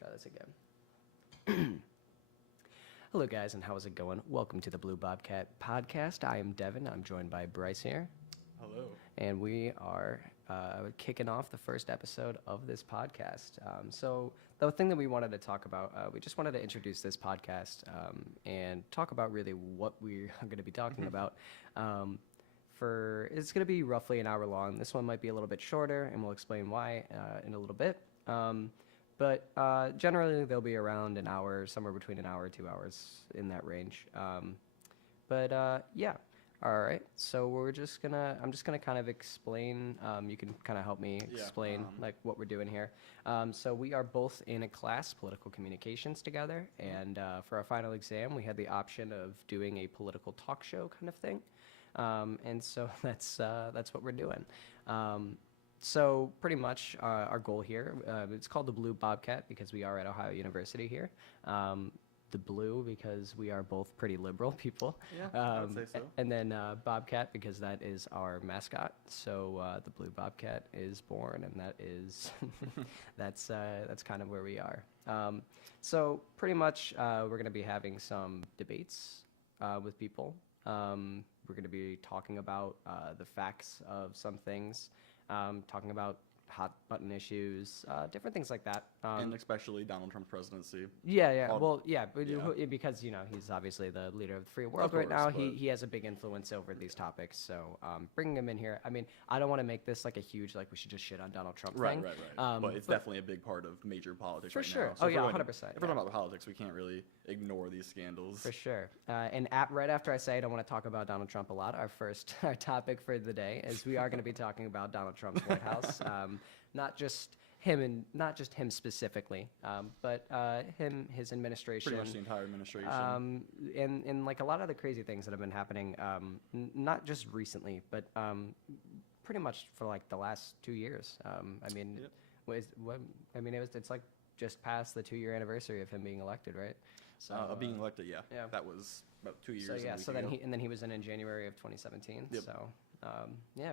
Try this again. Hello, guys, and how's it going? Welcome to the Blue Bobcat Podcast. I am Devin. I'm joined by Bryce here. Hello. And we are kicking off the first episode of this podcast. So the thing that we wanted to talk about, we just wanted to introduce this podcast and talk about really what we're going to be talking about. It's going to be roughly an hour long. This one might be a little bit shorter, and we'll explain why in a little bit. But generally, they'll be around an hour, somewhere between an hour, 2 hours, in that range. Yeah. All right. So I'm just gonna kind of explain. You can kind of help me explain like what we're doing here. So we are both in a class, political communications, together, and for our final exam, we had the option of doing a political talk show kind of thing. And so that's what we're doing. So pretty much our goal here, it's called the Blue Bobcat because we are at Ohio University here. The Blue because we are both pretty liberal people. Yeah, I would say so. And then Bobcat because that is our mascot. So the Blue Bobcat is born, and that is that's kind of where we are. So pretty much we're going to be having some debates with people. We're going to be talking about the facts of some things. Talking about hot button issues, different things like that. And especially Donald Trump's presidency. Yeah. Because, he's obviously the leader of the free world right now. He has a big influence over these topics. So bringing him in here, I mean, I don't want to make this like a huge, like we should just shit on Donald Trump thing. Right. But it's definitely a big part of major politics right now. For sure. So 100%. If we're talking about politics, we can't really ignore these scandals. For sure. And right after I say I don't want to talk about Donald Trump a lot, our topic for the day is we are going to be talking about Donald Trump's White House. Not just him specifically, but his administration. Pretty much the entire administration. And like a lot of the crazy things that have been happening, not just recently, but pretty much for like the last 2 years. It's like just past the 2-year anniversary of him being elected, right? So being elected, yeah. That was about 2 years. So then he was in January of 2017. Yep. So.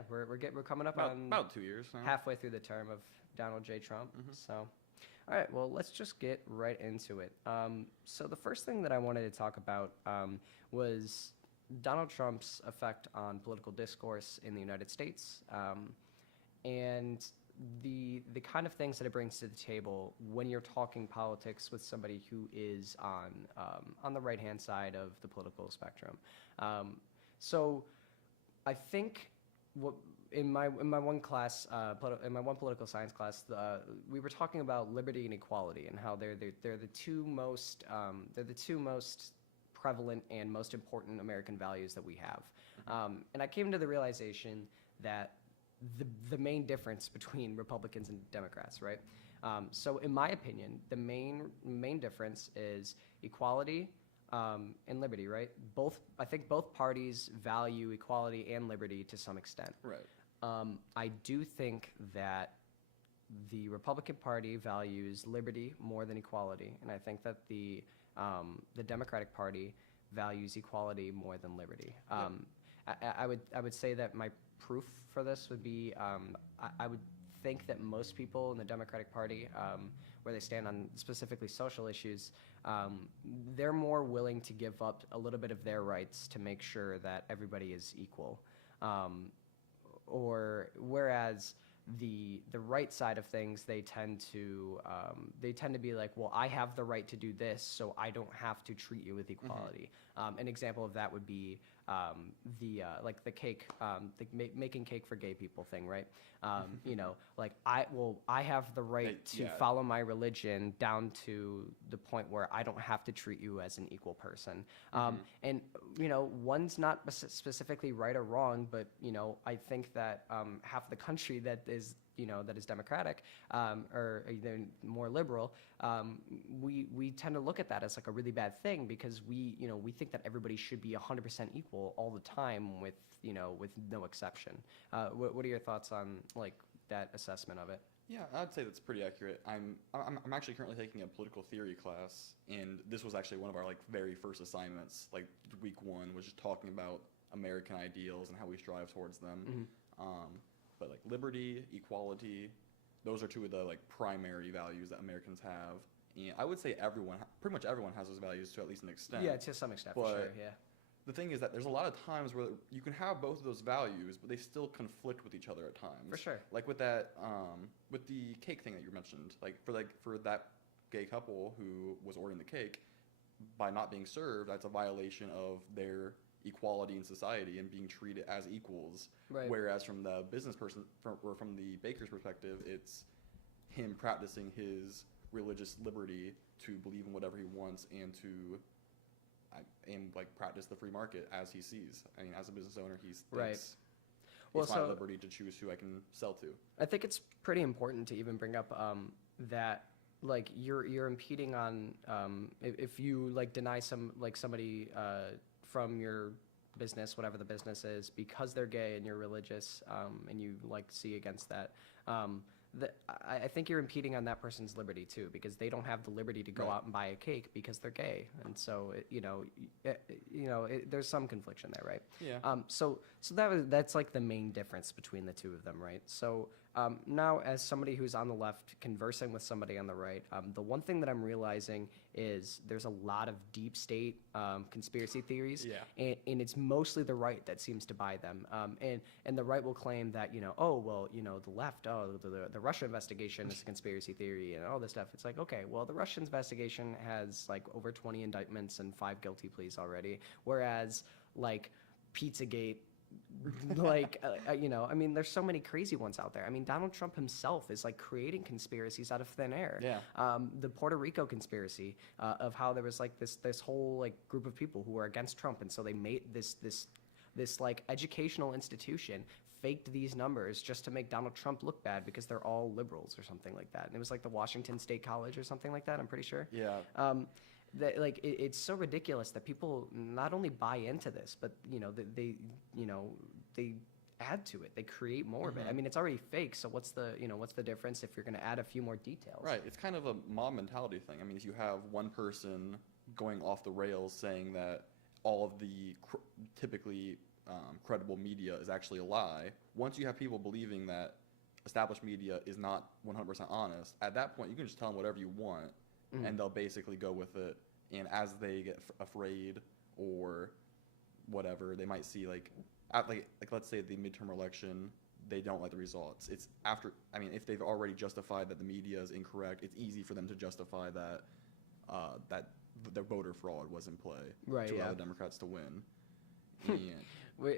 We're coming up on about 2 years now. Halfway through the term of Donald J. Trump. So, all right, well, let's just get right into it. So the first thing that I wanted to talk about was Donald Trump's effect on political discourse in the United States, and the kind of things that it brings to the table when you're talking politics with somebody who is on the right-hand side of the political spectrum. So I think in my one class, in my one political science class, we were talking about liberty and equality and how they're the two most prevalent and most important American values that we have. And I came to the realization that the main difference between Republicans and Democrats, right? So in my opinion, the main difference is equality. And liberty, right? I think both parties value equality and liberty to some extent. Right. I do think that the Republican Party values liberty more than equality, and I think that the Democratic Party values equality more than liberty. I would say that my proof for this would be I would think that most people in the Democratic Party, where they stand on specifically social issues, they're more willing to give up a little bit of their rights to make sure that everybody is equal. Whereas the right side of things, they tend to be like, well, I have the right to do this, so I don't have to treat you with equality. An example of that would be the cake, making cake for gay people thing, right? I have the right to follow my religion down to the point where I don't have to treat you as an equal person. And one's not specifically right or wrong, but I think that half the country that is Democratic or either more liberal, we tend to look at that as like a really bad thing because we think that everybody should be 100% equal all the time with no exception. What are your thoughts on like that assessment of it? Yeah, I'd say that's pretty accurate. I'm actually currently taking a political theory class, and this was actually one of our like very first assignments. Like week 1 was just talking about American ideals and how we strive towards them. But like liberty, equality, those are two of the like primary values that Americans have. And I would say pretty much everyone has those values to at least an extent. Yeah, to some extent, for sure, yeah. The thing is that there's a lot of times where you can have both of those values, but they still conflict with each other at times. For sure. Like with that, with the cake thing that you mentioned, for that gay couple who was ordering the cake, by not being served, that's a violation of their equality in society and being treated as equals. Right. Whereas from the business person, from the baker's perspective, it's him practicing his religious liberty to believe in whatever he wants and to practice the free market as he sees. I mean, as a business owner, he thinks it's my liberty to choose who I can sell to. I think it's pretty important to even bring up that like you're impeding on if you like deny somebody from your business, whatever the business is, because they're gay and you're religious and you like see against that. I think you're impeding on that person's liberty too, because they don't have the liberty to go out and buy a cake because they're gay, and so there's some confliction there, right? Yeah. So that's like the main difference between the two of them, right? So now, as somebody who's on the left conversing with somebody on the right, the one thing that I'm realizing is there's a lot of deep state conspiracy theories, and it's mostly the right that seems to buy them. And the right will claim that the left, the Russia investigation is a conspiracy theory and all this stuff. It's like, okay, well, the Russia investigation has like over 20 indictments and 5 guilty pleas already, whereas like Pizzagate. I mean, there's so many crazy ones out there. I mean, Donald Trump himself is like creating conspiracies out of thin air. Yeah. The Puerto Rico conspiracy of how there was like this whole like group of people who were against Trump, and so they made this like educational institution faked these numbers just to make Donald Trump look bad because they're all liberals or something like that. And it was like the Washington State College or something like that, I'm pretty sure. Yeah. That like it's so ridiculous that people not only buy into this, but they add to it. They create more of it. I mean, it's already fake. So what's the difference if you're going to add a few more details? Right. It's kind of a mob mentality thing. I mean, if you have one person going off the rails saying that all of the typically credible media is actually a lie, once you have people believing that established media is not 100% honest, at that point you can just tell them whatever you want. And they'll basically go with it. And as they get afraid or whatever, they might see like let's say the midterm election, they don't like the results. It's after, I mean, if they've already justified that the media is incorrect, it's easy for them to justify that that their voter fraud was in play to allow the Democrats to win. And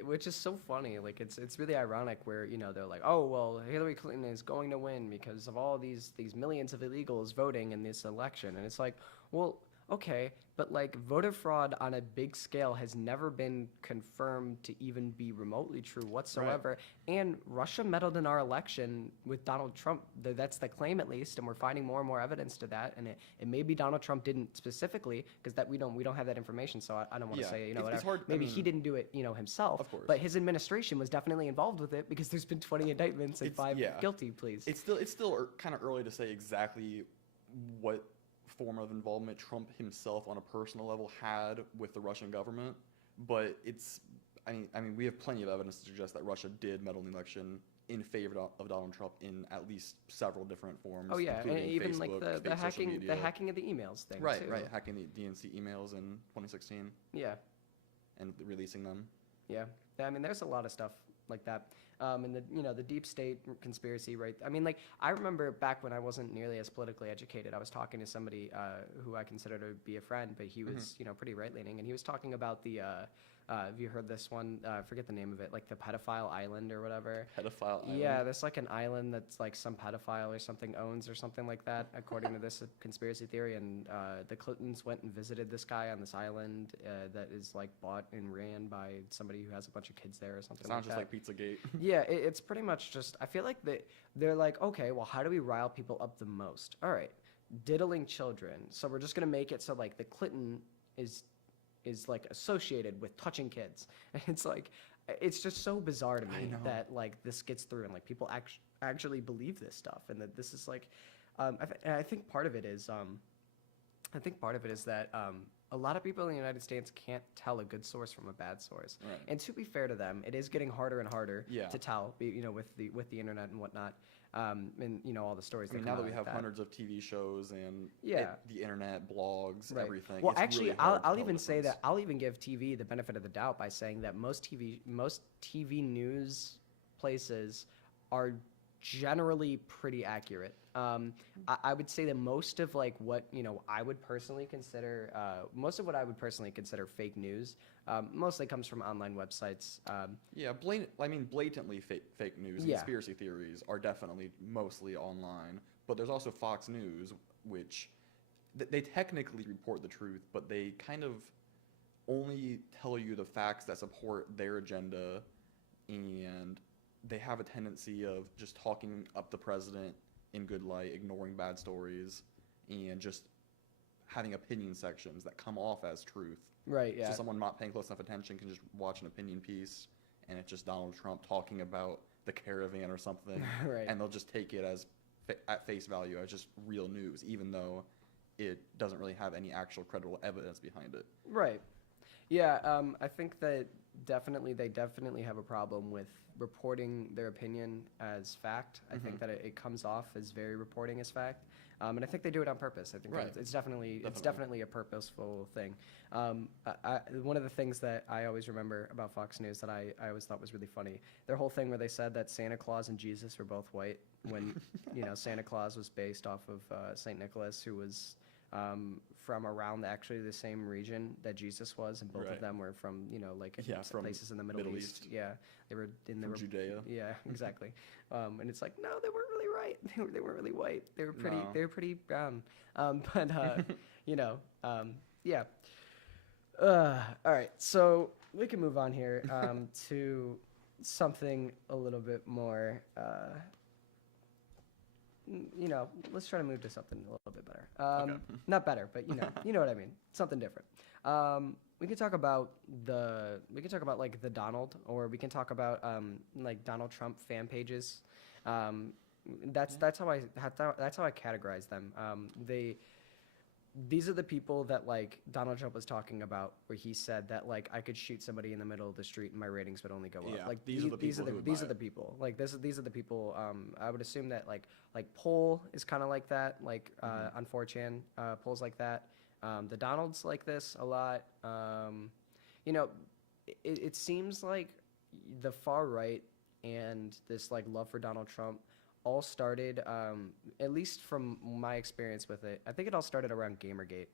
which is so funny. Like it's really ironic where they're like, oh well, Hillary Clinton is going to win because of all these millions of illegals voting in this election, and it's like, well, okay, but like voter fraud on a big scale has never been confirmed to even be remotely true whatsoever. Right. And Russia meddled in our election with Donald Trump. That's the claim, at least, and we're finding more and more evidence to that. And it may be Donald Trump didn't specifically, because that we don't have that information. So I don't want to say whatever. It's hard, maybe he didn't do it himself. Of course. But his administration was definitely involved with it because there's been 20 indictments and 5 guilty pleas. It's still kind of early to say exactly what form of involvement Trump himself on a personal level had with the Russian government, but I mean we have plenty of evidence to suggest that Russia did meddle in the election in favor of Donald Trump in at least several different forms. Oh yeah, and even Facebook, like the hacking of the emails thing. Right, too. Right, hacking the DNC emails in 2016. Yeah, and releasing them. Yeah, I mean there's a lot of stuff like that. And the deep state conspiracy, right? I mean, like, I remember back when I wasn't nearly as politically educated, I was talking to somebody who I consider to be a friend, but he was, pretty right-leaning, and he was talking about the, have you heard this one? I forget the name of it, like the pedophile island or whatever. Pedophile island? Yeah, there's like an island that's like some pedophile or something owns or something like that, according to this conspiracy theory, and the Clintons went and visited this guy on this island that is like bought and ran by somebody who has a bunch of kids there or something like that. Sounds just like Pizzagate. Yeah, it's pretty much just, I feel like they're like, okay, well, how do we rile people up the most? All right, diddling children. So we're just going to make it so like the Clinton is like associated with touching kids. And it's like, it's just so bizarre to me that like this gets through and like people actually believe this stuff. And that this is like, I think part of it is that a lot of people in the United States can't tell a good source from a bad source. Right. And to be fair to them, it is getting harder and harder to tell, with the internet and whatnot. and all the stories. I mean, that now come that we out have of that. hundreds of TV shows and Yeah. the internet, blogs, Right. everything. Well, it's actually, really hard to I'll tell even the say difference. that I'll even give TV the benefit of the doubt by saying that most TV news places are generally pretty accurate. I would say that most of like what I would personally consider most of what I would personally consider fake news mostly comes from online websites. Yeah, blatantly fake news. Yeah. Conspiracy theories are definitely mostly online, but there's also Fox News, which they technically report the truth, but they kind of only tell you the facts that support their agenda, and they have a tendency of just talking up the president in good light, ignoring bad stories, and just having opinion sections that come off as truth. Right. Yeah. So someone not paying close enough attention can just watch an opinion piece, and it's just Donald Trump talking about the caravan or something, Right. and they'll just take it as at face value as just real news, even though it doesn't really have any actual credible evidence behind it. Right. Yeah, I think that they definitely have a problem with reporting their opinion as fact. I think that it comes off as very reporting as fact, and I think they do it on purpose. I think Right. that it's definitely a purposeful thing. One of the things that I always remember about Fox News that I always thought was really funny, their whole thing where they said that Santa Claus and Jesus were both white when Santa Claus was based off of Saint Nicholas, who was from around actually the same region that Jesus was, and both of Right. them were from from places in the Middle East. Yeah, they were From Judea. Yeah, exactly. And it's like, no, they weren't really right. They weren't really white. They were pretty. No. They were pretty brown. Yeah. All right, so we can move on here to something a little bit more. Let's try to move to something a little bit better. Okay. Not better, but you know what I mean. Something different. We can talk about like the Donald, or we can talk about like Donald Trump fan pages. That's how I categorize them. These are the people that like Donald Trump was talking about, where he said that like I could shoot somebody in the middle of the street and my ratings would only go Yeah, up. Like these are the people who would buy these are it. the people. Like these are the people. I would assume that like Poll is kind of like that. Like on 4chan, Poll's like that. The Donald's like this a lot. It seems like the far right and this like love for Donald Trump all started, at least from my experience with it, I think it all started around Gamergate.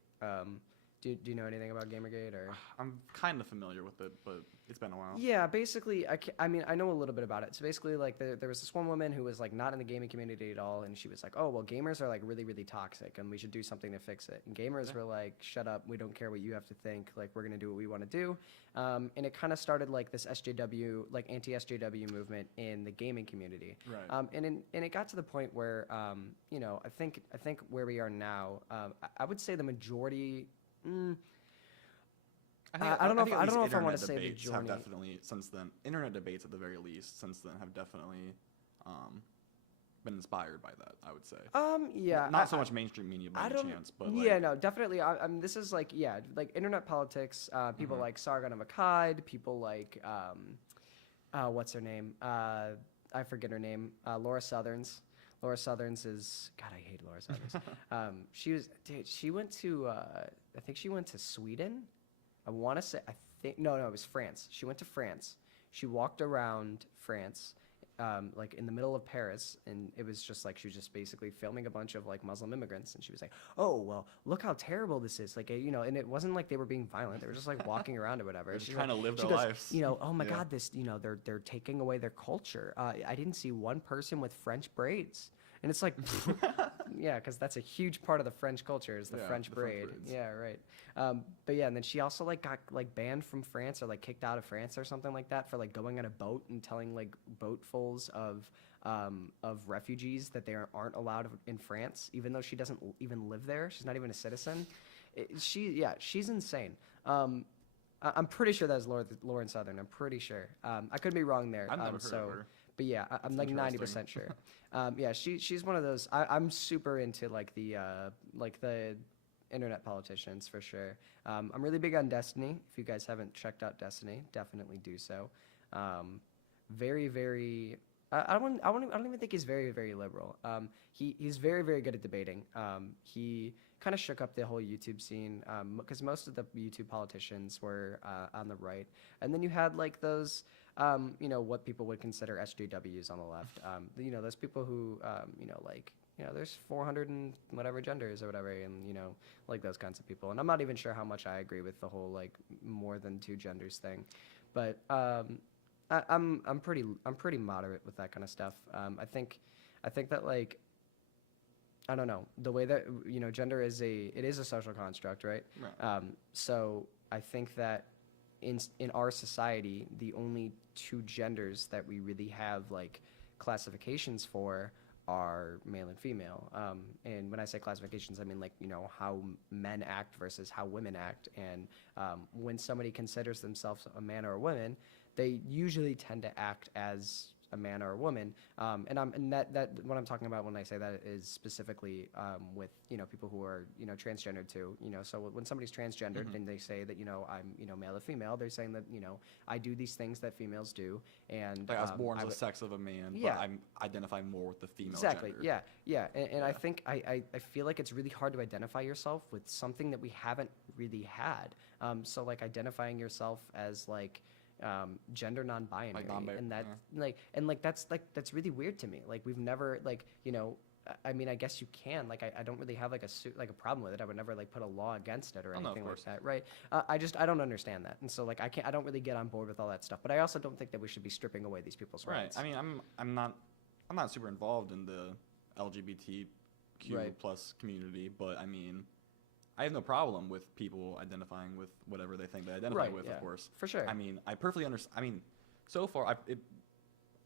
Do you know anything about Gamergate? Or I'm kind of familiar with it, but it's been a while. yeah, basically, I mean, I know a little bit about it. So basically, like, there was this one woman who was like not in the gaming community at all, and she was like, "Oh, well, gamers are like really, really toxic, and we should do something to fix it." And gamers were like, "Shut up! We don't care what you have to think. Like, we're gonna do what we want to do." And it kind of started like this SJW, like anti-SJW movement in the gaming community. Right. And it got to the point where, I think where we are now, I would say the majority. I don't know if I want to say debates majority. have definitely since then. Internet debates, at the very least, since then have definitely been inspired by that. I would say. Yeah. Not so much mainstream media by any chance, but like, yeah, no, definitely. I mean, this is like like internet politics. People like Sargon of Akkad. People like what's her name? I forget her name. Laura Southerns. Laura Southerns is God. I hate Laura Southerns. She went to. I think she went to Sweden. I want to say. No, it was France. She went to France. She walked around France, like in the middle of Paris, and it was just like she was just basically filming a bunch of like Muslim immigrants, and she was like, "Oh, well, look how terrible this is." Like, and it wasn't like they were being violent; they were just like walking around or whatever. They're just She's trying like- to live she their goes, lives. Oh my Yeah. God, this, they're taking away their culture. I didn't see one person with French braids, and it's like, yeah, because that's a huge part of the French culture is the Yeah, French the French braid. braids. Yeah, right. But yeah, and then she also like got like banned from France or like kicked out of France or something like that for like going on a boat and telling like boatfuls of refugees that they aren't allowed in France, even though she doesn't even live there. She's not even a citizen. She's insane. I'm pretty sure that's Lauren Southern. I'm pretty sure. I could be wrong there. I've never heard of her. But yeah, I'm like Interesting. 90% sure. Yeah, she's one of those. I'm super into like the internet politicians for sure. I'm really big on Destiny. If you guys haven't checked out Destiny, definitely do so. Very, very. I don't even think he's very, very liberal. He's very, very good at debating. He kind of shook up the whole YouTube scene because most of the YouTube politicians were on the right, and then you had like those, what people would consider SJWs on the left. Those people who, there's 400 and whatever genders or whatever, and like those kinds of people. And I'm not even sure how much I agree with the whole like more than two genders thing, but I'm pretty moderate with that kind of stuff. I think that like I don't know the way that gender is a social construct, right? Right. So I think that in our society, the only two genders that we really have like classifications for are male and female. And when I say classifications, I mean like how men act versus how women act. And when somebody considers themselves a man or a woman, they usually tend to act as a man or a woman, and that what I'm talking about when I say that is specifically with people who are transgender too. So when somebody's transgendered and they say that I'm male or female, they're saying that I do these things that females do, and like I was born as the sex of a man, yeah. but I'm identifying more with the female exactly. gender. Yeah. And I think I feel like it's really hard to identify yourself with something that we haven't really had. So like identifying yourself as like gender non-binary, Like non-binary, and that that's really weird to me. Like we've never I mean, I guess you can. Like, I don't really have like a problem with it. I would never like put a law against it or anything like that, right? I don't understand that, and so like I don't really get on board with all that stuff. But I also don't think that we should be stripping away these people's rights. Right. I mean, I'm not super involved in the LGBTQ plus community, but I mean, I have no problem with people identifying with whatever they think they identify with, of course. For sure. I mean, I perfectly understand. I mean, so far,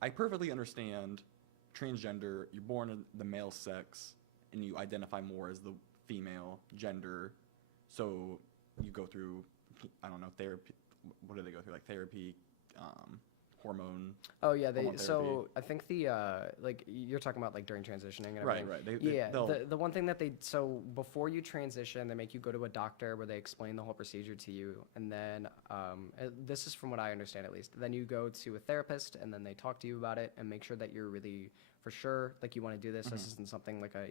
I perfectly understand transgender. You're born in the male sex, and you identify more as the female gender. So you go through, I don't know, therapy. What do they go through? Like therapy, hormone. Oh yeah, hormone so I think the like you're talking about like during transitioning and everything. Right. The one thing that so before you transition, they make you go to a doctor where they explain the whole procedure to you, and then this is from what I understand at least. Then you go to a therapist, and then they talk to you about it and make sure that you're really for sure like you want to do this. This isn't something like a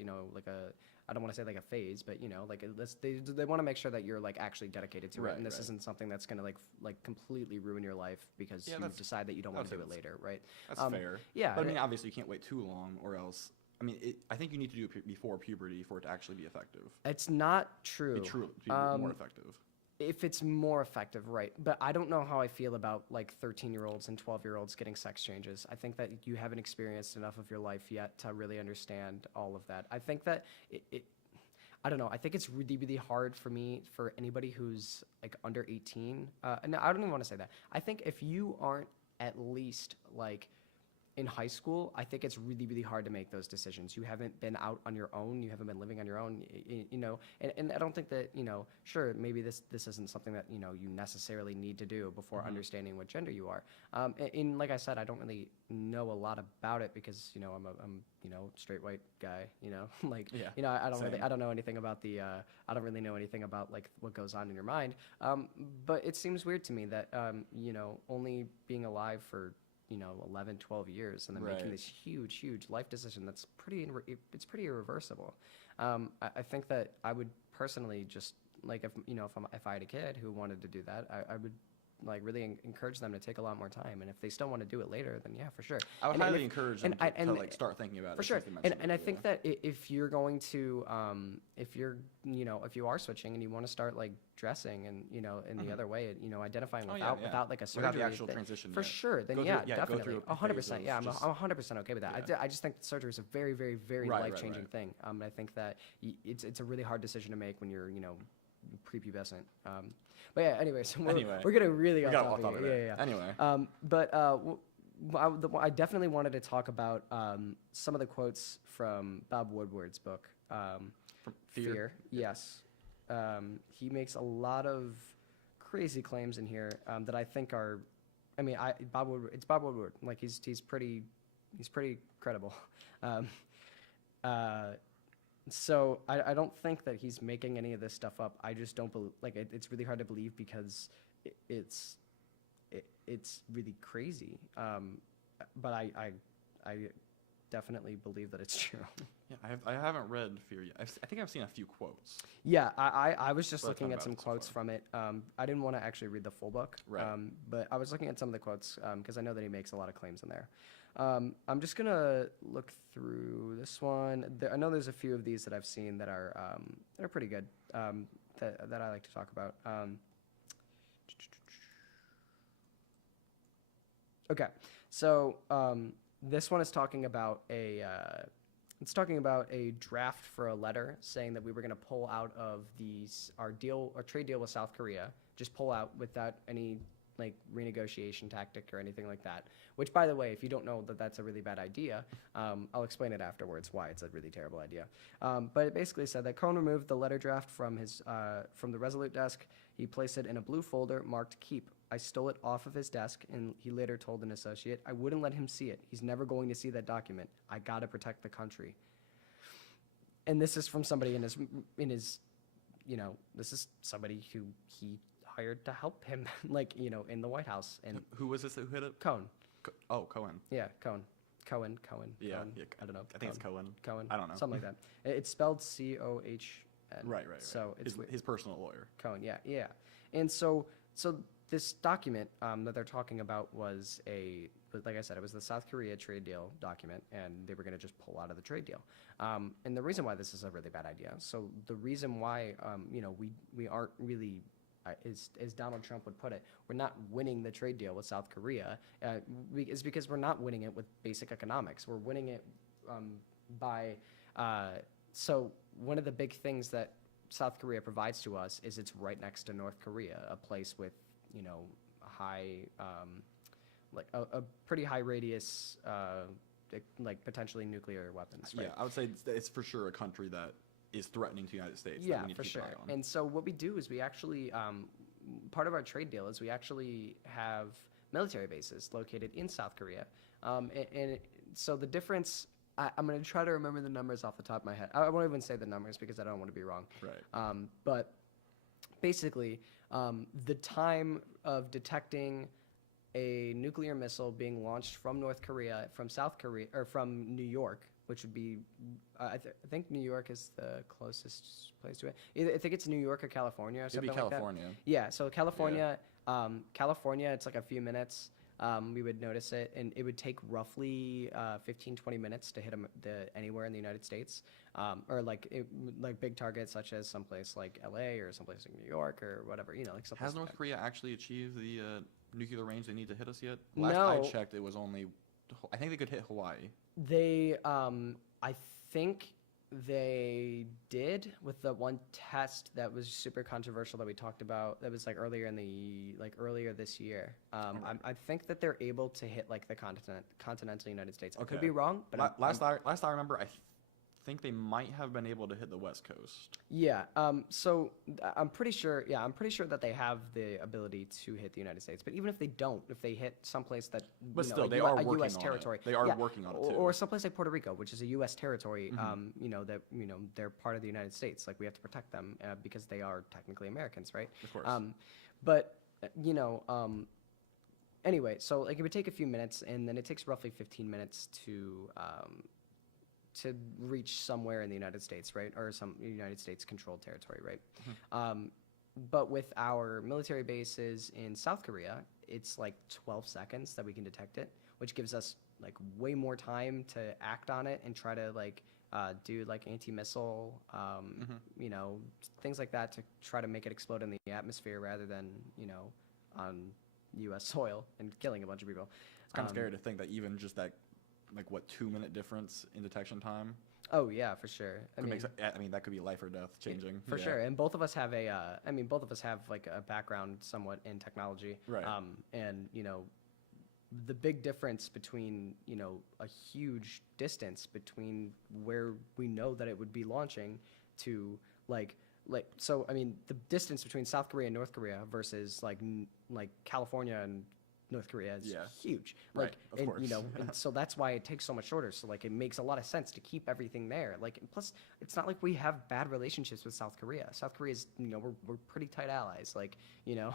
I don't want to say like a phase, but they want to make sure that you're like actually dedicated to it, and this isn't something that's gonna like completely ruin your life because you decide that you don't want to do it later, right? That's fair. Yeah, but I mean, obviously you can't wait too long, or else. I mean, I think you need to do it before puberty for it to actually be effective. It's not true. Be more effective. If it's more effective, right. But I don't know how I feel about like 13-year-olds and 12-year-olds getting sex changes. I think that you haven't experienced enough of your life yet to really understand all of that. I think that I don't know. I think it's really, really hard for anybody who's like under 18. And I don't even want to say that. I think if you aren't at least like in high school, I think it's really, really hard to make those decisions. You haven't been out on your own. You haven't been living on your own, and I don't think that, sure, maybe this isn't something that, you necessarily need to do before understanding what gender you are. And like I said, I don't really know a lot about it because, I'm straight white guy, I don't know anything about I don't really know anything about like what goes on in your mind. But it seems weird to me that, only being alive for 11, 12 years and then making this huge life decision that's pretty irreversible. I think that I would personally just like if I had a kid who wanted to do that, I would like really encourage them to take a lot more time, and if they still want to do it later, then yeah, for sure. I would highly encourage them to like start thinking about it. For sure. And I think that if you're going to if you are switching and you want to start like dressing and in the other way, identifying without like a surgery, without the actual transition for sure, then definitely 100%. Yeah, I'm 100% okay with that. Yeah. I just think surgery is a very, very, very life-changing thing. And I think that it's a really hard decision to make when you're prepubescent. But yeah, anyway, so we're getting really off topic. Yeah. Anyway. But I definitely wanted to talk about some of the quotes from Bob Woodward's book, From Fear? Yes. He makes a lot of crazy claims in here that I think are, Bob Woodward. It's Bob Woodward. Like he's pretty credible. So I don't think that he's making any of this stuff up. I just don't believe. Like it's really hard to believe because it's really crazy. But I I definitely believe that it's true. Yeah, I haven't read Fear yet. I think I've seen a few quotes. Yeah, I was just But I've looking talked at about some it so quotes far. from it. I didn't want to actually read the full book, Right. but I was looking at some of the quotes because I know that he makes a lot of claims in there. I'm just gonna look through this one. I know there's a few of these that I've seen that are pretty good that I like to talk about. Okay, so this one is talking about it's talking about a draft for a letter saying that we were going to pull out of our trade deal with South Korea, just pull out without any like renegotiation tactic or anything like that. Which, by the way, if you don't know that that's a really bad idea, I'll explain it afterwards why it's a really terrible idea. But it basically said that Cohn removed the letter draft from the Resolute desk. He placed it in a blue folder marked "Keep." I stole it off of his desk, and he later told an associate, "I wouldn't let him see it. He's never going to see that document. I gotta protect the country." And this is from somebody in his, this is somebody who he hired to help him, in the White House. And Who was this who hit it? Cohn, Cohen. yeah, Cohen. Yeah, Cohen. yeah. I don't know. I think it's Cohen. Cohen. I don't know. Something like that. It's spelled Cohn. Right. So it's his personal lawyer. Cohen, yeah. And so this document that they're talking about was like I said, it was the South Korea trade deal document, and they were going to just pull out of the trade deal. And the reason why this is a really bad idea, so the reason why, we aren't really, as Donald Trump would put it, we're not winning the trade deal with South Korea, is because we're not winning it with basic economics. We're winning it by, so one of the big things that South Korea provides to us is it's right next to North Korea, a place with, high, a pretty high radius, potentially nuclear weapons. Right? Yeah, I would say it's for sure a country that is threatening to the United States. Yeah, that we need for to keep sure. an eye on. And so what we do is we actually, part of our trade deal is we actually have military bases located in South Korea. And so the difference, I'm going to try to remember the numbers off the top of my head. I won't even say the numbers because I don't want to be wrong. Right. But basically, the time of detecting a nuclear missile being launched from North Korea, from South Korea, or from New York, which would be, I think New York is the closest place to it. I think it's New York or California or something like that. It'd be California. Yeah, so California, California, it's like a few minutes. We would notice it, and it would take roughly 15, 20 minutes to hit anywhere in the United States, or like big targets such as someplace like LA or someplace like New York or whatever, like someplace. Has like North that. Korea actually achieved the nuclear range they need to hit us yet? No. Last I checked, it was only, I think they could hit Hawaii. They, I think they did with the one test that was super controversial that we talked about. That was earlier this year. I think that they're able to hit the continental United States. I could be wrong, but last I remember, I think they might have been able to hit the West Coast. Yeah. So I'm pretty sure. Yeah, I'm pretty sure that they have the ability to hit the United States. But even if they don't, if they hit someplace that, But still, they are a working U.S. on territory, it. They are working on it too. or someplace like Puerto Rico, which is a U.S. territory. That they're part of the United States. We have to protect them because they are technically Americans, right? Of course. But anyway, so it would take a few minutes, and then it takes roughly 15 minutes to reach somewhere in the United States, right, or some United States controlled territory, right? But with our military bases in South Korea, it's 12 seconds that we can detect it, which gives us way more time to act on it and try to do anti-missile, things like that to try to make it explode in the atmosphere rather than on U.S. soil and killing a bunch of people. It's kind of scary to think that even just that 2-minute difference in detection time. Oh yeah, for sure. I mean, that could be life or death changing. For sure. And both of us have a background somewhat in technology. Right. And the big difference between a huge distance between where we know that it would be launching to so I mean the distance between South Korea and North Korea versus California and North Korea is huge. Right, of course. And so that's why it takes so much shorter. So it makes a lot of sense to keep everything there. And plus, it's not like we have bad relationships with South Korea. South Korea is, we're pretty tight allies. I don't know,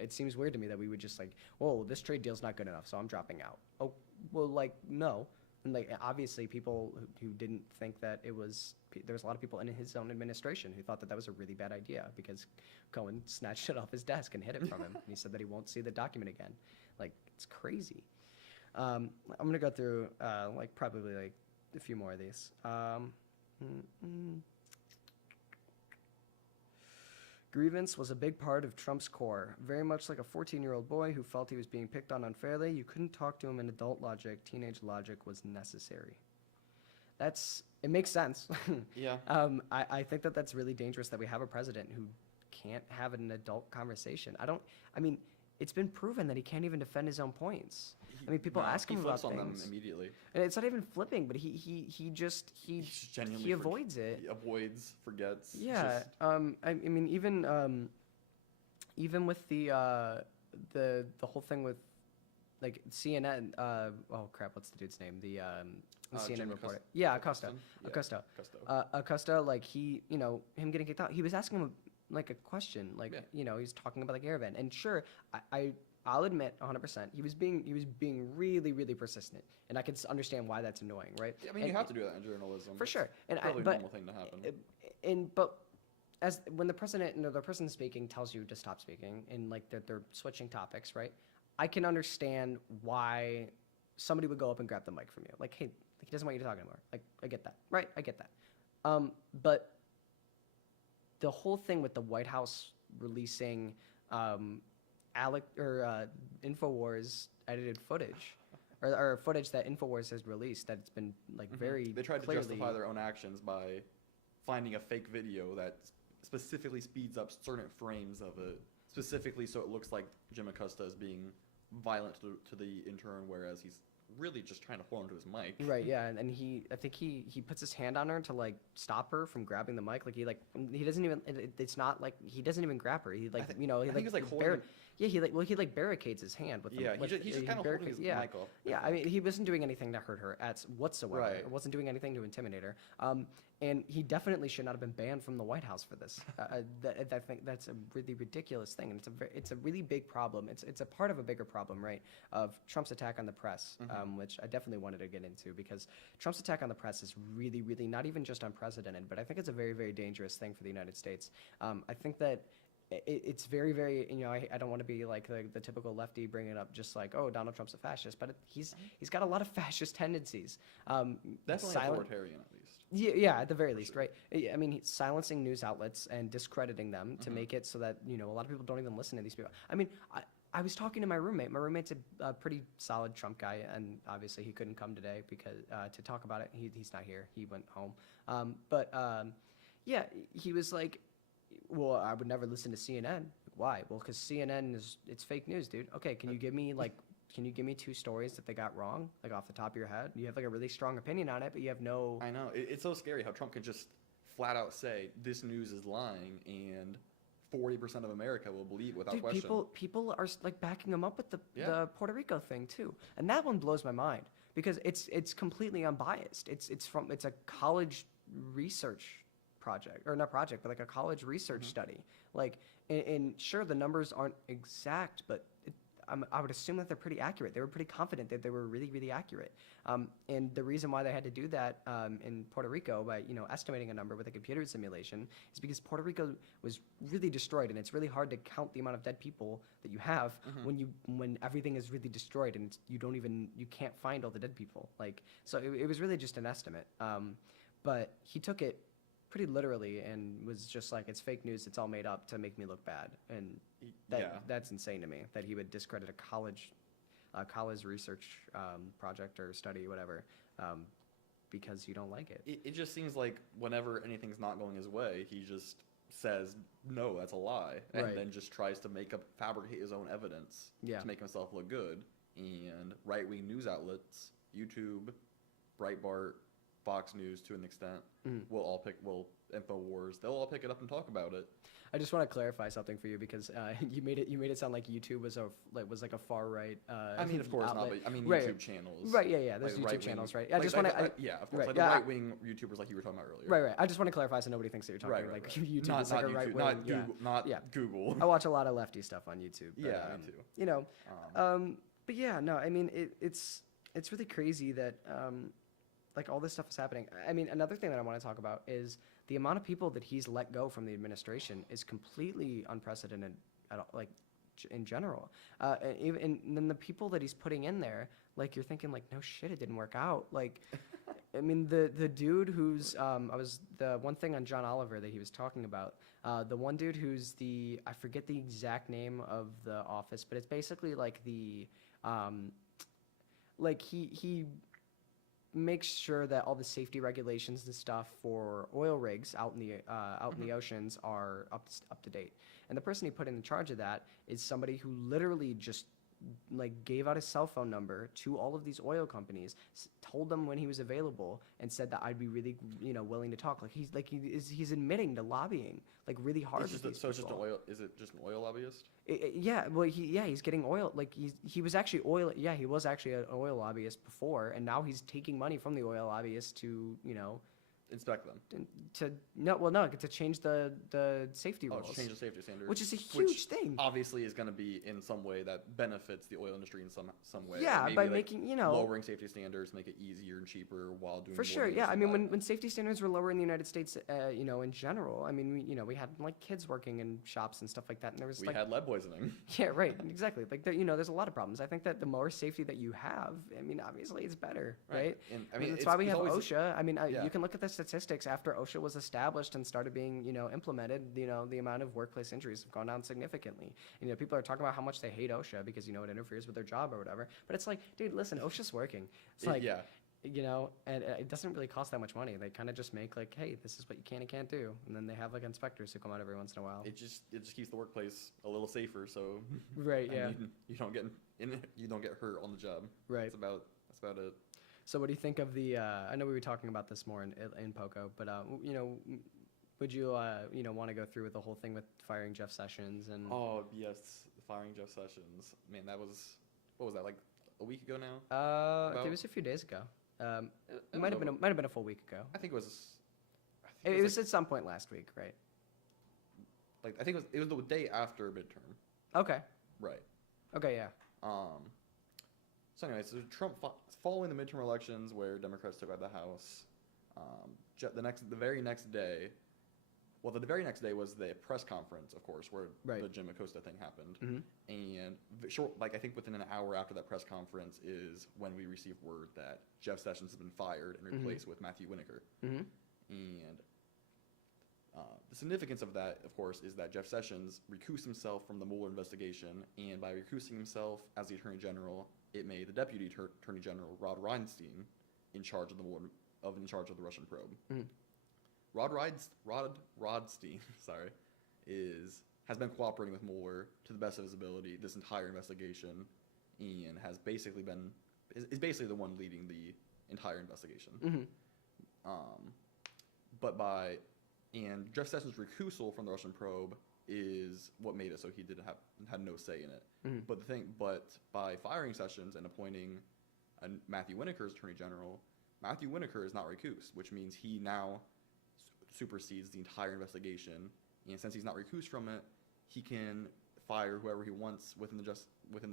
it seems weird to me that we would just whoa, this trade deal's not good enough, so I'm dropping out. Oh, well, like, no. And like, obviously, people who didn't think that it was, there was a lot of people in his own administration who thought that that was a really bad idea because Cohen snatched it off his desk and hid it from him. And he said that he won't see the document again. Like, it's crazy. I'm going to go through, like, probably, like, a few more of these. Grievance was a big part of Trump's core. Very much like a 14-year-old boy who felt he was being picked on unfairly. You couldn't talk to him in adult logic. Teenage logic was necessary. It makes sense. Yeah. I think that that's really dangerous that we have a president who can't have an adult conversation. I mean, it's been proven that he can't even defend his own points. I mean, people ask him about things. He flips on them immediately. And it's not even flipping, but he avoids it. He avoids, forgets. Yeah. I mean, even with the whole thing with like CNN. Oh crap! What's the dude's name? The CNN reporter. Yeah, Acosta. Acosta. Like him getting kicked out. He was asking him like a question. Like he's talking about the caravan. And sure, I'll admit 100%, he was being really, really persistent, and I can understand why that's annoying, right? I mean, you have to do that in journalism. For sure, and probably a normal thing to happen. But when the president, the person speaking tells you to stop speaking, and like they're switching topics, right? I can understand why somebody would go up and grab the mic from you, like, hey, he doesn't want you to talk anymore. Like, I get that, right? I get that. But the whole thing with the White House releasing InfoWars edited footage, or footage that InfoWars has released that it's been like very. They tried to justify their own actions by finding a fake video that specifically speeds up certain frames of it, specifically so it looks like Jim Acosta is being violent to the intern, whereas he's really just trying to hold onto his mic. Right, yeah, and I think he puts his hand on her to like stop her from grabbing the mic. Like he doesn't even. It's not like he doesn't even grab her. He like he barricades his hand with. Yeah, he's just kind of holding his mic off. Yeah, I mean he wasn't doing anything to hurt her whatsoever. Right. It wasn't doing anything to intimidate her. And he definitely should not have been banned from the White House for this. I think that's a really ridiculous thing, and it's a really big problem. It's a part of a bigger problem, right? Of Trump's attack on the press, which I definitely wanted to get into because Trump's attack on the press is really, really not even just unprecedented, but I think it's a very, very dangerous thing for the United States. I think that it's very, very, I don't want to be like the typical lefty bringing up just like, oh, Donald Trump's a fascist, but he's got a lot of fascist tendencies. Definitely authoritarian, at least. Yeah, at the very least, right? I mean, he's silencing news outlets and discrediting them to make it so that, a lot of people don't even listen to these people. I mean, I was talking to my roommate. My roommate's a pretty solid Trump guy, and obviously he couldn't come today because to talk about it. He's not here. He went home. Yeah, he was like, well, I would never listen to CNN. Why? Well, because CNN it's fake news, dude. Okay, can you give me 2 stories that they got wrong, like off the top of your head? You have like a really strong opinion on it, but you have no. I know it's so scary how Trump can just flat out say this news is lying, and 40% of America will believe without question. People are like backing him up with the Puerto Rico thing too, and that one blows my mind because it's completely unbiased. It's a college research project, or not project, but like a college research study. Like, and sure, the numbers aren't exact, but I would assume that they're pretty accurate. They were pretty confident that they were really, really accurate. And the reason why they had to do that in Puerto Rico by estimating a number with a computer simulation is because Puerto Rico was really destroyed, and it's really hard to count the amount of dead people that you have when everything is really destroyed and you can't find all the dead people. Like, so it was really just an estimate. But he took it pretty literally and was just like, it's fake news, it's all made up to make me look bad. And that's insane to me that he would discredit a college research project or study, whatever, because you don't like it. It just seems like whenever anything's not going his way, he just says, no, that's a lie, and then just tries to fabricate his own evidence to make himself look good. And right-wing news outlets, YouTube, Breitbart, Fox News to an extent, InfoWars, they'll all pick it up and talk about it. I just want to clarify something for you because you made it sound like YouTube was like a far right. I mean, of course outlet. Not, but I mean YouTube channels. Right, yeah. There's like YouTube channels, right? I just want to. Of course, like the right wing YouTubers, like you were talking about earlier. Right. I just want to clarify so nobody thinks that you're talking like YouTube not, is like not a right wing. Not Google. I watch a lot of lefty stuff on YouTube. But, me too. But yeah, no. I mean, it's really crazy that like all this stuff is happening. I mean, another thing that I want to talk about is the amount of people that he's let go from the administration is completely unprecedented at all, like in general. And then the people that he's putting in there, like you're thinking like, no shit, it didn't work out. Like, I mean, the dude who's the one thing on John Oliver that he was talking about, the one dude who's I forget the exact name of the office, but it's basically like like he makes sure that all the safety regulations and stuff for oil rigs out in the oceans are up to date. And the person he put in charge of that is somebody who literally just like gave out his cell phone number to all of these oil companies, told them when he was available, and said that I'd be really willing to talk. Like he's admitting to lobbying like really hard. It's just it's just an oil. Is it just an oil lobbyist? Yeah, well, he's getting oil. Like he was actually oil. Yeah, he was actually an oil lobbyist before, and now he's taking money from the oil lobbyists to inspect them. To change the safety rules. To change the safety standards, which is a huge thing. Obviously, is going to be in some way that benefits the oil industry in some way. Yeah, maybe by making lowering safety standards, make it easier and cheaper while doing for sure. Yeah, I mean when safety standards were lower in the United States, in general, I mean we had like kids working in shops and stuff like that, and there was we had lead poisoning. Yeah, right, exactly. Like there's a lot of problems. I think that the more safety that you have, I mean obviously it's better, right? And I mean that's why we have OSHA. I mean you can look at the statistics after OSHA was established and started being, implemented, the amount of workplace injuries have gone down significantly. People are talking about how much they hate OSHA because, it interferes with their job or whatever. But it's like, dude, listen, OSHA's working. It's like, and it doesn't really cost that much money. They kind of just make like, hey, this is what you can and can't do. And then they have like inspectors who come out every once in a while. It just keeps the workplace a little safer. So right, yeah. You don't get hurt on the job. Right. That's about it. So what do you think of the? I know we were talking about this more in POCO, but would you want to go through with the whole thing with firing Jeff Sessions and? Oh yes, firing Jeff Sessions. Man, what was that, like a week ago now? It was a few days ago. It might have been a full week ago. I think it was. It was at some point last week, right? Like I think it was the day after midterm. Okay. Right. Okay. Yeah. So anyway, Trump following the midterm elections where Democrats took out the House, the very next day was the press conference, of course, where the Jim Acosta thing happened. Mm-hmm. And I think within an hour after that press conference is when we received word that Jeff Sessions has been fired and replaced with Matthew Whitaker. Mm-hmm. And the significance of that, of course, is that Jeff Sessions recused himself from the Mueller investigation, and by recusing himself as the Attorney General, it made the Deputy Attorney General Rod Rosenstein in charge of the Russian probe. Mm-hmm. Rod Rosenstein, has been cooperating with Mueller to the best of his ability this entire investigation, and is basically the one leading the entire investigation. Mm-hmm. And Jeff Sessions' recusal from the Russian probe is what made it so he had no say in it. Mm-hmm. But by firing Sessions and appointing Matthew Whitaker as Attorney General, Matthew Whitaker is not recused, which means he now supersedes the entire investigation. And since he's not recused from it, he can fire whoever he wants within the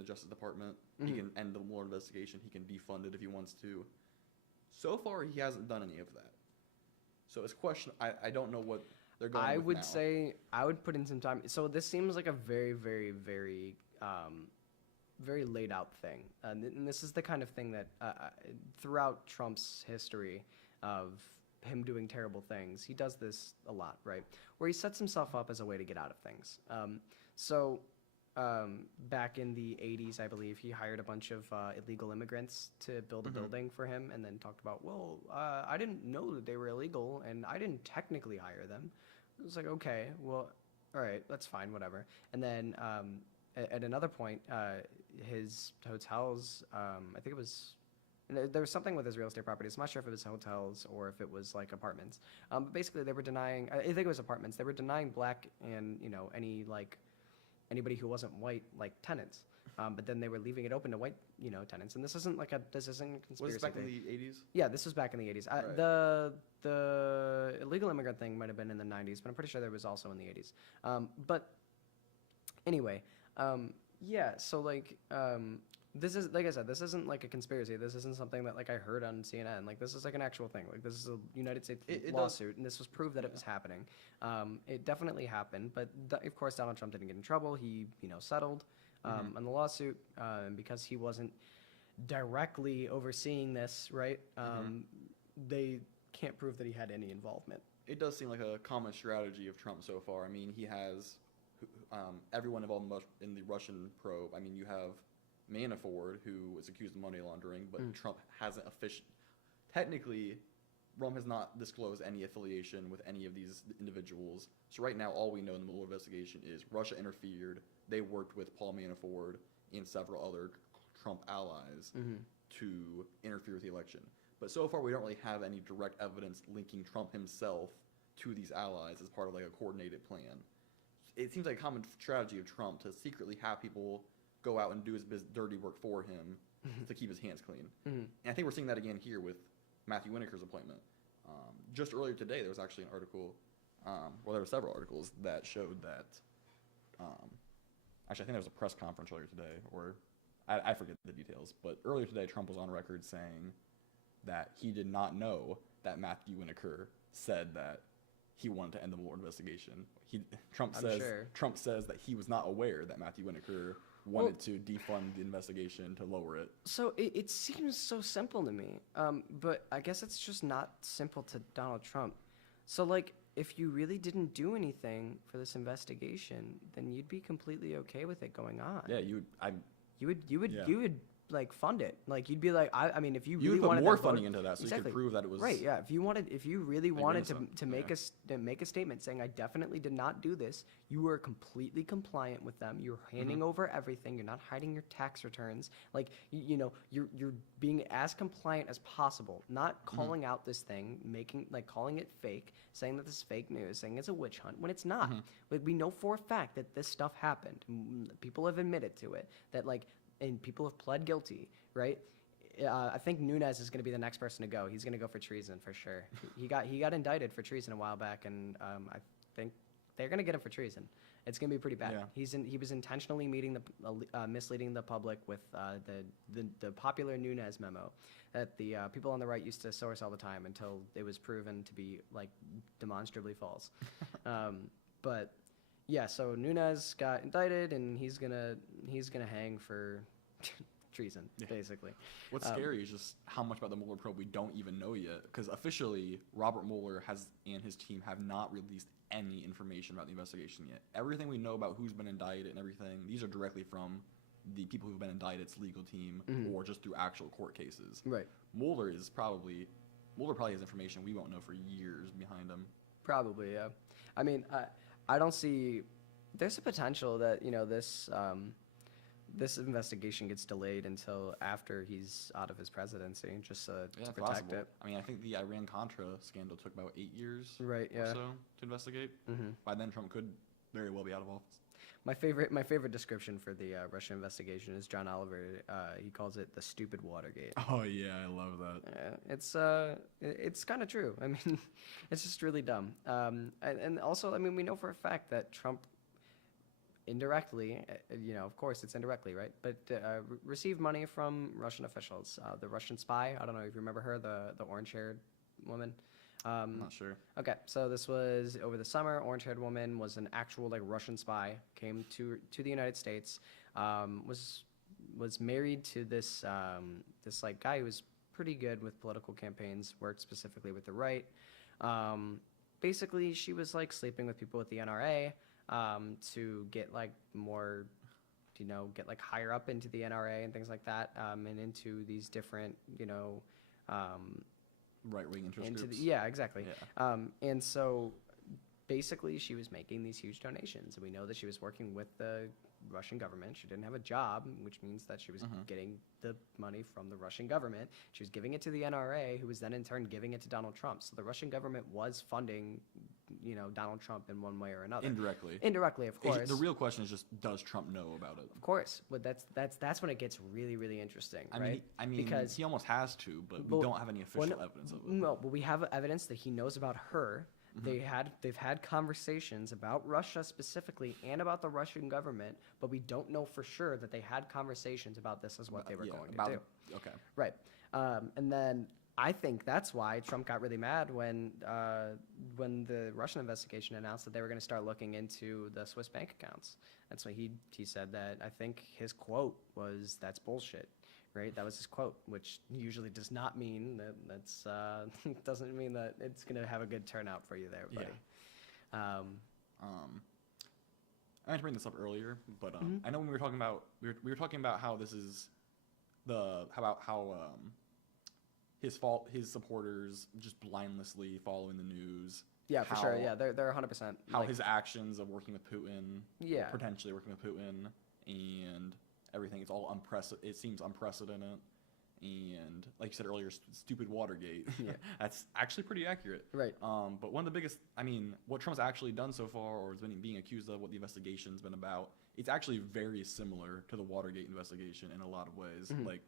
Justice Department. Mm-hmm. He can end the Mueller investigation. He can defund it if he wants to. So far, he hasn't done any of that. So it's question. I don't know what they're going. I would now. say I would put in some time. So this seems like a very, very, very, very laid out thing, and this is the kind of thing that throughout Trump's history of him doing terrible things, he does this a lot, right? Where he sets himself up as a way to get out of things. Back in the 80s, I believe, he hired a bunch of illegal immigrants to build a building for him, and then talked about, well, I didn't know that they were illegal, and I didn't technically hire them. It was like, okay, well, all right, that's fine, whatever. And then at another point, his hotels, I think it was, there was something with his real estate properties. I'm not sure if it was hotels or if it was like apartments. But basically, they were denying, I think it was apartments. They were denying black and, anybody who wasn't white, like tenants. But then they were leaving it open to white, tenants. And this isn't a conspiracy. Was this back in the 80s? Yeah, this was back in the 80s. Right. The illegal immigrant thing might have been in the 90s, but I'm pretty sure there was also in the 80s. But anyway, yeah, so This is, like I said, this isn't like a conspiracy. This isn't something that like I heard on CNN. Like this is like an actual thing. Like this is a United States lawsuit, and this was proved that it was happening. It definitely happened, but of course Donald Trump didn't get in trouble. He, settled on the lawsuit, and because he wasn't directly overseeing this, right? They can't prove that he had any involvement. It does seem like a common strategy of Trump so far. I mean, he has everyone involved in the Russian probe. I mean, you have Manafort, who is accused of money laundering, but Trump hasn't technically, Trump has not disclosed any affiliation with any of these individuals. So right now, all we know in the Mueller investigation is Russia interfered. They worked with Paul Manafort and several other Trump allies to interfere with the election. But so far, we don't really have any direct evidence linking Trump himself to these allies as part of like a coordinated plan. It seems like a common strategy of Trump to secretly have people go out and do his dirty work for him to keep his hands clean. And I think we're seeing that again here with Matthew Whitaker's appointment. Just earlier today, there was actually an article, there were several articles that showed that, actually I think there was a press conference earlier today, or I forget the details, but earlier today Trump was on record saying that he did not know that Matthew Whitaker said that he wanted to end the Mueller investigation. Trump says that he was not aware that Matthew Whitaker wanted to defund the investigation to lower it. So it seems so simple to me, but I guess it's just not simple to Donald Trump. So, like, if you really didn't do anything for this investigation, then you'd be completely okay with it going on. Yeah, you would like fund it. Like you'd be like, I mean, if you really wanted put more funding into that, so you could prove that it was right. Yeah, if you really wanted to make a statement saying I definitely did not do this, you were completely compliant with them. You're handing over everything. You're not hiding your tax returns. Like you're being as compliant as possible. Not calling out this thing, calling it fake, saying that this is fake news, saying it's a witch hunt when it's not. Like we know for a fact that this stuff happened. People have admitted to it. That and people have pled guilty, right? I think Nunes is going to be the next person to go. He's going to go for treason for sure. He got indicted for treason a while back, and I think they're going to get him for treason. It's going to be pretty bad. Yeah. He was intentionally misleading the public with the popular Nunes memo that the people on the right used to source all the time until it was proven to be like demonstrably false. But yeah, so Nunes got indicted, and he's gonna hang for treason, basically. What's scary is just how much about the Mueller probe we don't even know yet, because officially Robert Mueller and his team have not released any information about the investigation yet. Everything we know about who's been indicted and everything, these are directly from the people who've been indicted's legal team or just through actual court cases. Right. Mueller probably has information we won't know for years behind him. Probably, yeah. I mean, I don't see. There's a potential that this investigation gets delayed until after he's out of his presidency, just to protect it. I mean, I think the Iran-Contra scandal took about 8 years, right? Yeah. Or so to investigate. By then, Trump could very well be out of office. My favorite description for the Russia investigation is John Oliver. He calls it the stupid Watergate. Oh yeah, I love that. It's kind of true. I mean, it's just really dumb. And also, I mean, we know for a fact that Trump indirectly, of course it's indirectly, right? But received money from Russian officials. The Russian spy. I don't know if you remember her, the orange-haired woman. I'm not sure. Okay, so this was over the summer. Orange-haired woman was an actual Russian spy. Came to the United States. Was married to this guy who was pretty good with political campaigns. Worked specifically with the right. Basically, she was sleeping with people with the NRA to get more, get higher up into the NRA and things like that, and into these different right-wing interest groups. Yeah, exactly. Yeah. And so basically she was making these huge donations, and we know that she was working with the Russian government. She didn't have a job, which means that she was getting the money from the Russian government. She was giving it to the NRA, who was then in turn giving it to Donald Trump. So the Russian government was funding, Donald Trump in one way or another. Indirectly, of course. The real question is just, does Trump know about it? Of course, but that's when it gets really, really interesting, right? I mean, because he almost has to, but we don't have any official evidence of it. No, but we have evidence that he knows about her. They've had conversations about Russia specifically and about the Russian government, but we don't know for sure that they had conversations about this as what they were going to do. Okay. Right. And then I think that's why Trump got really mad when the Russian investigation announced that they were going to start looking into the Swiss bank accounts. That's why he said that. I think his quote was, "That's bullshit." Right? That was his quote, which usually does not mean that's doesn't mean that it's going to have a good turnout for you there, buddy. Yeah. I meant to bring this up earlier, but I know when we were talking about we were talking about how this is his supporters just blindlessly following the news. Yeah, for sure. Yeah, they're 100%. How his actions of working with Putin, yeah, potentially working with Putin, and everything, it's all it seems unprecedented, and like you said earlier, stupid Watergate. Yeah. That's actually pretty accurate. Right. But one of the biggest, what Trump's actually done so far, or has been being accused of, what the investigation's been about, it's actually very similar to the Watergate investigation in a lot of ways. Mm-hmm. Like,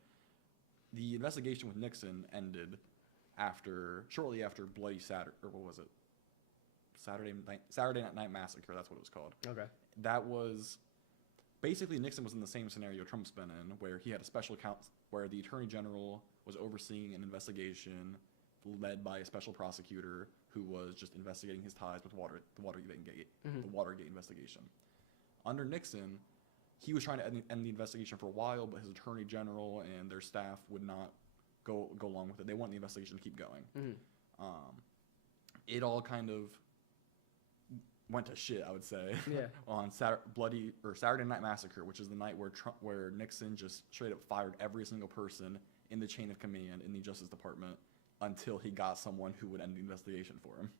the investigation with Nixon ended shortly after Bloody Saturday, or what was it? Saturday Night Massacre, that's what it was called. Okay. That was, basically Nixon was in the same scenario Trump's been in, where he had a special counsel, where the Attorney General was overseeing an investigation led by a special prosecutor who was just investigating his ties with the Watergate investigation. Under Nixon, he was trying to end the investigation for a while, but his Attorney General and their staff would not go along with it. They want the investigation to keep going. Mm-hmm. It all kind of went to shit, I would say. Yeah. On Saturday Night Massacre, which is the night where Nixon just straight up fired every single person in the chain of command in the Justice Department until he got someone who would end the investigation for him.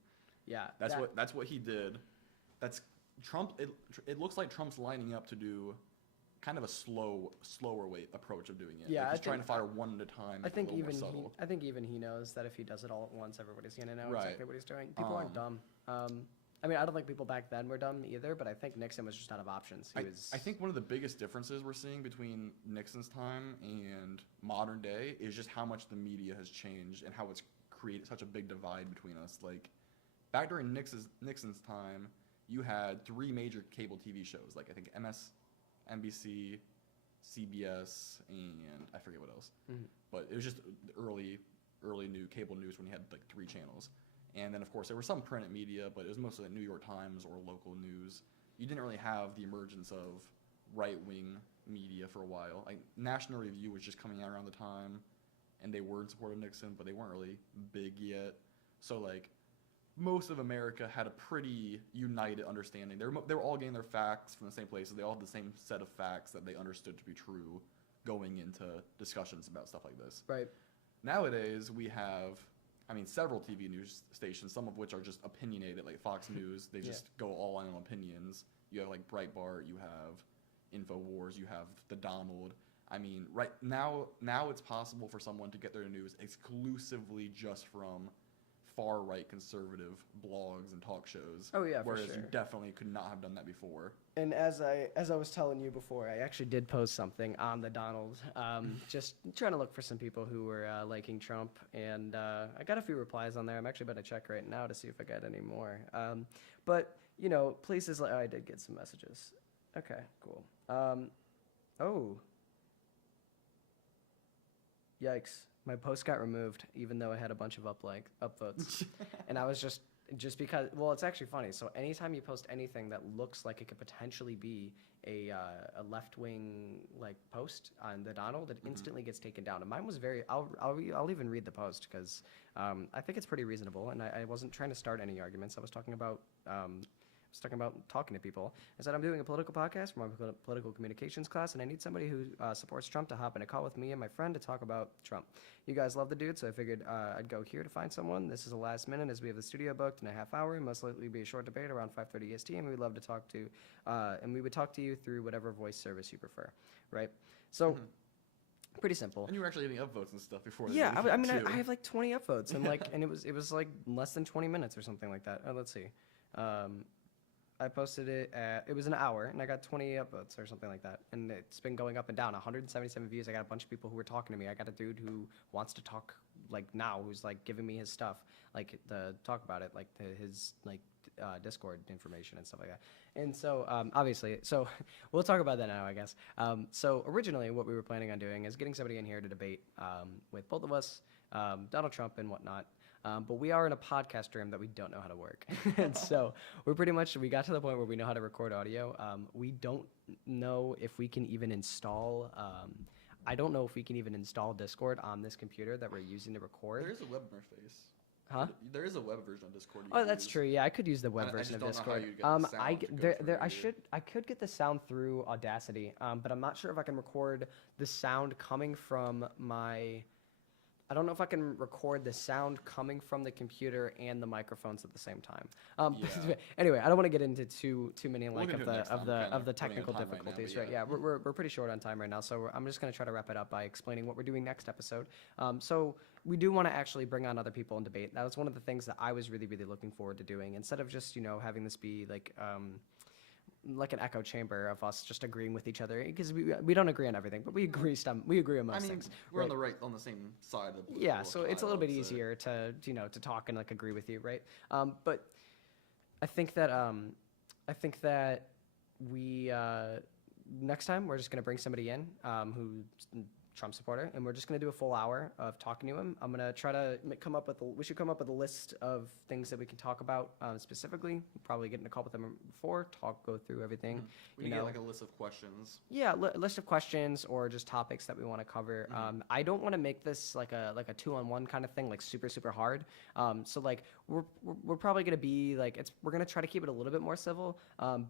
Yeah. That's what he did. That's Trump. It looks like Trump's lining up to do kind of a slower way approach of doing it. Yeah, like he's trying to fire one at a time. I think even he knows that if he does it all at once, everybody's gonna know exactly what he's doing. People aren't dumb. I don't think people back then were dumb either, but I think Nixon was just out of options. I think one of the biggest differences we're seeing between Nixon's time and modern day is just how much the media has changed and how it's created such a big divide between us. Like, back during Nixon's time, you had 3 major cable TV shows, like I think NBC, CBS, and I forget what else. Mm-hmm. But it was just early new cable news when you had like 3 channels. And then, of course, there was some print media, but it was mostly like New York Times or local news. You didn't really have the emergence of right-wing media for a while. Like, National Review was just coming out around the time, and they were in support of Nixon, but they weren't really big yet. So, like, most of America had a pretty united understanding. They were all getting their facts from the same places. They all had the same set of facts that they understood to be true going into discussions about stuff like this. Right. Nowadays, we have several TV news stations, some of which are just opinionated, like Fox News. They just go all in on opinions. You have like Breitbart, you have InfoWars, you have The Donald. Right now it's possible for someone to get their news exclusively just from far-right conservative blogs and talk shows. Oh yeah, whereas for sure. you definitely could not have done that before. And as I was telling you before, I actually did post something on the Donald, just trying to look for some people who were liking Trump, and I got a few replies on there. I'm actually about to check right now to see if I got any more. But places like I did get some messages. Okay, cool. Oh, yikes! My post got removed, even though I had a bunch of upvotes, and I was just because, well, it's actually funny. So anytime you post anything that looks like it could potentially be a left-wing post on the Donald, it instantly gets taken down. And mine was I'll even read the post because I think it's pretty reasonable. And I wasn't trying to start any arguments. I was talking about talking to people. I said, I'm doing a political podcast for my political communications class, and I need somebody who supports Trump to hop in a call with me and my friend to talk about Trump. You guys love the dude, so I figured I'd go here to find someone. This is a last minute, as we have the studio booked in a half hour. It most likely be a short debate around 5:30 EST, and we'd love to talk to, and we would talk to you through whatever voice service you prefer, right? So. Mm-hmm. Pretty simple. And you were actually getting upvotes and stuff before. Yeah, I have like 20 upvotes, and and it was like less than 20 minutes or something like that. Let's see. I posted it it was an hour, and I got 20 upvotes or something like that. And it's been going up and down, 177 views. I got a bunch of people who were talking to me. I got a dude who wants to talk like now who's like giving me his stuff, like to talk about it, like his like Discord information and stuff like that. And so obviously, so we'll talk about that now, I guess. So originally, what we were planning on doing is getting somebody in here to debate with both of us, Donald Trump and whatnot. But we are in a podcast room that we don't know how to work. And so we got to the point where we know how to record audio. We don't know if we can even install, I don't know if we can even install Discord on this computer that we're using to record. There is a web interface. Huh? There is a web version of Discord. Oh, that's true. Yeah, I could use the web version of Discord. I could get the sound through Audacity, but I'm not sure if I can record the sound coming from my. I don't know if I can record the sound coming from the computer and the microphones at the same time. Yeah. Anyway, I don't want to get into too many We'll like get into it next of time, the kinda running technical on time right now, difficulties, but right? Yeah, we're pretty short on time right now, so I'm just going to try to wrap it up by explaining what we're doing next episode. So we do want to actually bring on other people and debate. That was one of the things that I was really looking forward to doing, instead of just having this be like an echo chamber of us just agreeing with each other, because we don't agree on everything, but we agree on most things. We're right? on the same side of the Yeah, so it's a little bit dialogue, so- easier to talk and like agree with you, right? But I think that we next time we're just gonna bring somebody in who's Trump supporter, and we're just gonna do a full hour of talking to him. I'm gonna try to we should come up with a list of things that we can talk about specifically. Probably get in a call with them before, go through everything. We can get like a list of questions. Yeah, list of questions or just topics that we want to cover. I don't want to make this like a 2-on-1 kind of thing, like super hard. So like we're probably gonna be like we're gonna try to keep it a little bit more civil,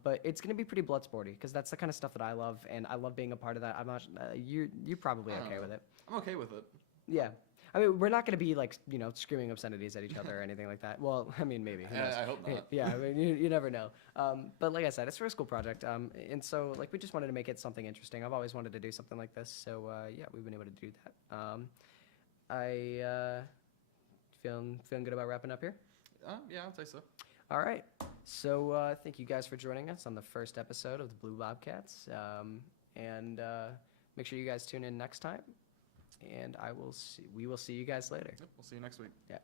but it's gonna be pretty blood sporty because that's the kind of stuff that I love, and I love being a part of that. I'm not you probably okay with it. I'm okay with it. Yeah. I mean, we're not going to be like, screaming obscenities at each other or anything like that. Well, I mean, maybe. Who knows? I hope not. Yeah, I mean, you never know. But like I said, it's for a school project. And so, like, we just wanted to make it something interesting. I've always wanted to do something like this. So, yeah, we've been able to do that. I feeling good about wrapping up here? Yeah, I'd say so. All right. So, thank you guys for joining us on the first episode of the Blue Bobcats. And make sure you guys tune in next time. And we will see you guys later. Yep, we'll see you next week. Yeah.